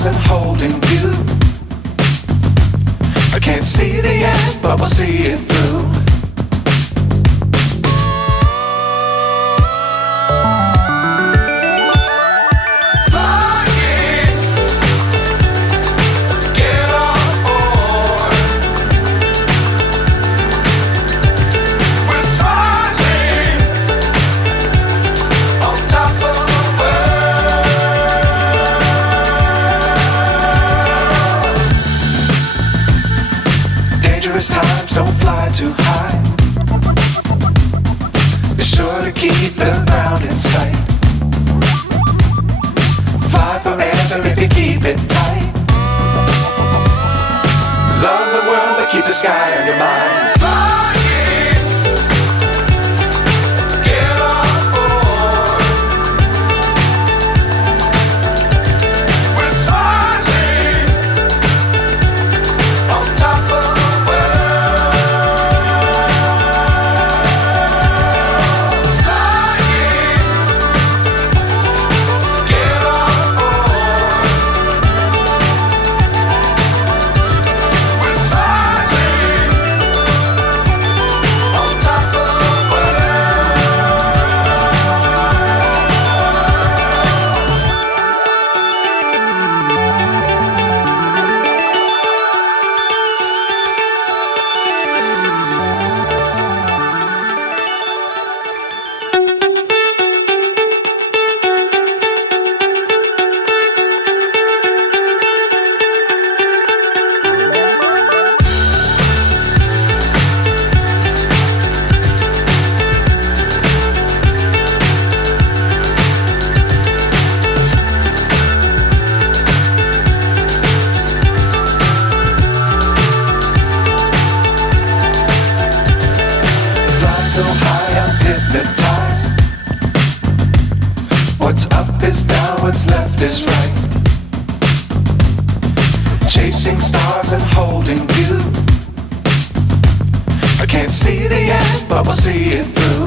stars and holding you. I can't see the end, but we'll see it through. Times don't fly too high. Be sure to keep the ground in sight. Fly forever if you keep it tight. Love the world but keep the sky on your mind. So high I'm hypnotized. What's up is down, what's left is right. Chasing stars and holding you. I can't see the end, but we'll see it through.